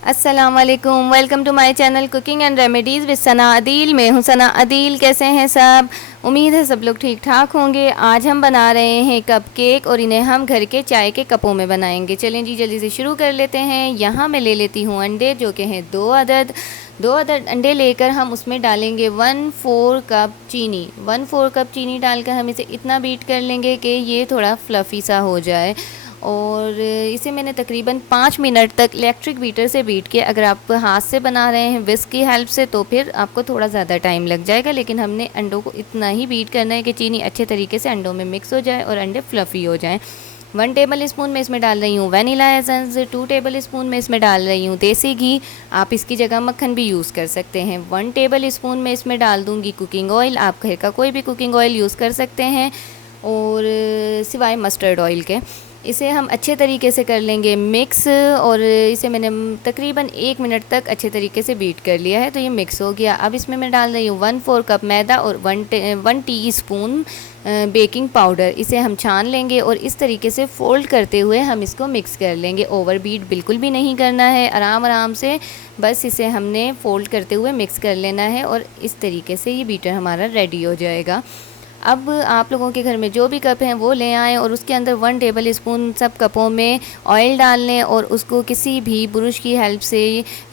अस्सलाम वालेकुम, welcome to my channel cooking and remedies with Sana Adeel. मैं हूँ सना अदील। कैसे हैं सब? उम्मीद है सब लोग ठीक ठाक होंगे। आज हम बना रहे हैं कप केक और इन्हें हम घर के चाय के कपों में बनाएंगे। चलें जी जल्दी से शुरू कर लेते हैं। यहाँ मैं ले लेती हूँ अंडे, जो कि हैं 2 अदद अंडे लेकर हम उसमें डालेंगे 1/4 कप चीनी। 1/4 कप चीनी डालकर हम इसे इतना बीट कर लेंगे कि ये थोड़ा फ्लफ़ी सा हो जाए। और इसे मैंने तकरीबन 5 मिनट तक इलेक्ट्रिक बीटर से बीट किया। अगर आप हाथ से बना रहे हैं विस्क की हेल्प से तो फिर आपको थोड़ा ज़्यादा टाइम लग जाएगा, लेकिन हमने अंडों को इतना ही बीट करना है कि चीनी अच्छे तरीके से अंडों में मिक्स हो जाए और अंडे फ्लफ़ी हो जाएं। 1 टेबल स्पून में इसमें डाल रही हूँ वनीला एसेंस। 2 टेबल स्पून में इसमें डाल रही हूँ देसी घी। आप इसकी जगह मक्खन भी यूज़ कर सकते हैं। 1 टेबल स्पून में इसमें डाल दूँगी कुकिंग ऑयल। आप घर का कोई भी कुकिंग ऑयल यूज़ कर सकते हैं, और सिवाय मस्टर्ड ऑयल के। इसे हम अच्छे तरीके से कर लेंगे मिक्स, और इसे मैंने तकरीबन 1 मिनट तक अच्छे तरीके से बीट कर लिया है, तो ये मिक्स हो गया। अब इसमें मैं डाल रही हूँ 1/4 कप मैदा और 1 टीस्पून बेकिंग पाउडर। इसे हम छान लेंगे और इस तरीके से फ़ोल्ड करते हुए हम इसको मिक्स कर लेंगे। ओवर बीट बिल्कुल भी नहीं करना है, आराम आराम से बस इसे हमने फ़ोल्ड करते हुए मिक्स कर लेना है, और इस तरीके से ये बीटर हमारा रेडी हो जाएगा। अब आप लोगों के घर में जो भी कप हैं वो ले आएँ और उसके अंदर 1 टेबल स्पून सब कपों में ऑयल डाल लें, और उसको किसी भी ब्रश की हेल्प से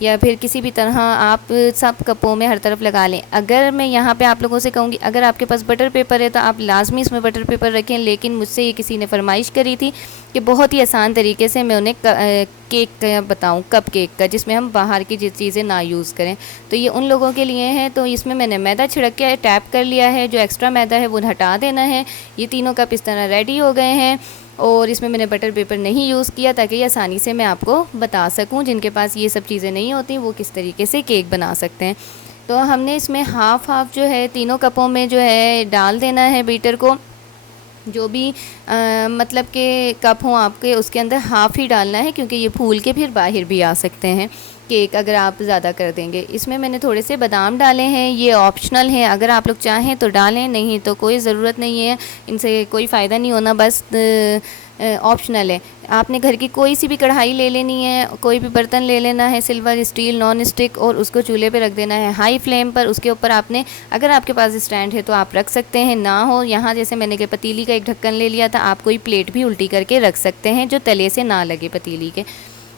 या फिर किसी भी तरह आप सब कपों में हर तरफ लगा लें। अगर मैं यहाँ पे आप लोगों से कहूँगी, अगर आपके पास बटर पेपर है तो आप लाजमी इसमें बटर पेपर रखें, लेकिन मुझसे ये किसी ने फरमाइश करी थी कि बहुत ही आसान तरीके से मैं उन्हें केक का बताऊँ, कप केक का, जिसमें हम बाहर की चीज़ें ना यूज़ करें। तो ये उन लोगों के लिए है। तो इसमें मैंने मैदा छिड़क के टैप कर लिया है, जो एक्स्ट्रा मैदा है वो हटा देना है। ये तीनों कप इस तरह रेडी हो गए हैं, और इसमें मैंने बटर पेपर नहीं यूज़ किया ताकि ये आसानी से मैं आपको बता सकूं। जिनके पास ये सब चीज़ें नहीं होती वो किस तरीके से केक बना सकते हैं। तो हमने इसमें हाफ़ हाफ़ जो है तीनों कपों में जो है डाल देना है बीटर को। जो भी मतलब के कप हों आपके, उसके अंदर हाफ़ ही डालना है, क्योंकि ये फूल के फिर बाहर भी आ सकते हैं केक अगर आप ज़्यादा कर देंगे। इसमें मैंने थोड़े से बादाम डाले हैं, ये ऑप्शनल हैं, अगर आप लोग चाहें तो डालें, नहीं तो कोई ज़रूरत नहीं है। इनसे कोई फ़ायदा नहीं होना, बस ऑप्शनल है। आपने घर की कोई सी भी कढ़ाई ले लेनी है, कोई भी बर्तन ले लेना है, सिल्वर, स्टील, नॉन स्टिक, और उसको चूल्हे पे रख देना है हाई फ्लेम पर। उसके ऊपर आपने, अगर आपके पास स्टैंड है तो आप रख सकते हैं, ना हो यहाँ जैसे मैंने के पतीली का एक ढक्कन ले लिया था, आप कोई प्लेट भी उल्टी करके रख सकते हैं जो तले से ना लगे पतीली के।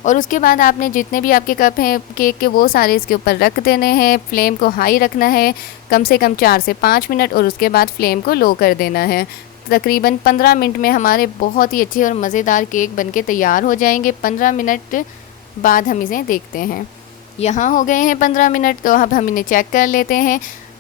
और उसके बाद आपने जितने भी आपके कप हैं केक के वो सारे इसके ऊपर रख देने हैं। फ्लेम को हाई रखना है कम से कम 4 से 5 मिनट, और उसके बाद फ्लेम को लो कर देना है। तकरीबन 15 मिनट में हमारे बहुत ही अच्छे और मज़ेदार केक बनके तैयार हो जाएंगे। 15 मिनट बाद हम इसे देखते हैं। यहाँ हो गए हैं 15 मिनट, तो अब हम इन्हें चेक कर लेते हैं।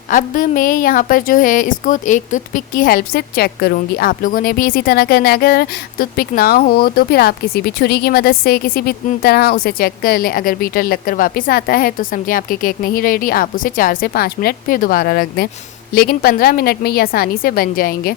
अब मैं यहाँ पर जो है इसको एक टूथपिक की हेल्प से चेक करूँगी। आप लोगों ने भी इसी तरह करना है। अगर टूथपिक ना हो तो फिर आप किसी भी छुरी की मदद से किसी भी तरह उसे चेक कर लें। अगर बीटर लगकर वापस आता है तो समझें आपके केक नहीं रेडी, आप उसे 4 से 5 मिनट फिर दोबारा रख दें, लेकिन 15 मिनट में ये आसानी से बन जाएंगे।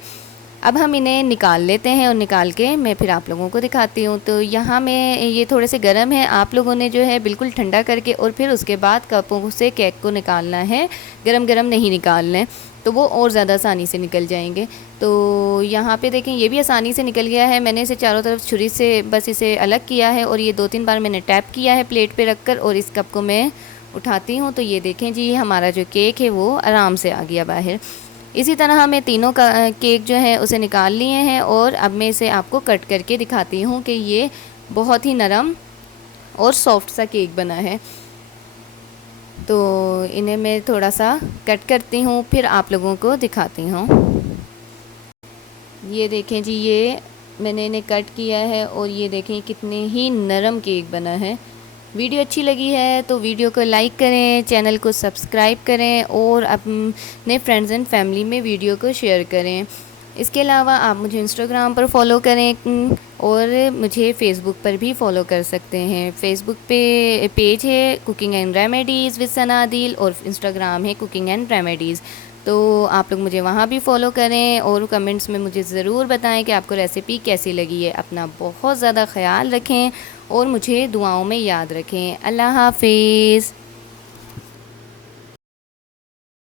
अब हम इन्हें निकाल लेते हैं, और निकाल के मैं फिर आप लोगों को दिखाती हूँ। तो यहाँ में ये थोड़े से गर्म है, आप लोगों ने जो है बिल्कुल ठंडा करके और फिर उसके बाद कपों से केक को निकालना है। गरम गरम नहीं निकालना है, तो वो और ज़्यादा आसानी से निकल जाएंगे। तो यहाँ पे देखें ये भी आसानी से निकल गया है। मैंने इसे चारों तरफ छुरी से बस इसे अलग किया है, और ये 2-3 बार मैंने टैप किया है प्लेट पे रखकर, और इस कप को मैं उठाती हूँ। तो ये देखें जी, हमारा जो केक है वो आराम से आ गया बाहर। इसी तरह हमें तीनों का केक जो है उसे निकाल लिए हैं, और अब मैं इसे आपको कट करके दिखाती हूँ कि ये बहुत ही नरम और सॉफ्ट सा केक बना है। तो इन्हें मैं थोड़ा सा कट करती हूँ, फिर आप लोगों को दिखाती हूँ। ये देखें जी, ये मैंने इन्हें कट किया है, और ये देखें कितने ही नरम केक बना है। वीडियो अच्छी लगी है तो वीडियो को लाइक करें, चैनल को सब्सक्राइब करें, और अपने फ्रेंड्स एंड फैमिली में वीडियो को शेयर करें। इसके अलावा आप मुझे इंस्टाग्राम पर फॉलो करें, और मुझे फ़ेसबुक पर भी फॉलो कर सकते हैं। फ़ेसबुक पे पेज है cooking and remedies with Sana Adeel, और इंस्टाग्राम है कुकिंग एंड रेमेडीज़। तो आप लोग मुझे वहाँ भी फॉलो करें, और कमेंट्स में मुझे ज़रूर बताएं कि आपको रेसिपी कैसी लगी है। अपना बहुत ज़्यादा ख्याल रखें और मुझे दुआओं में याद रखें। अल्लाह हाफिज़।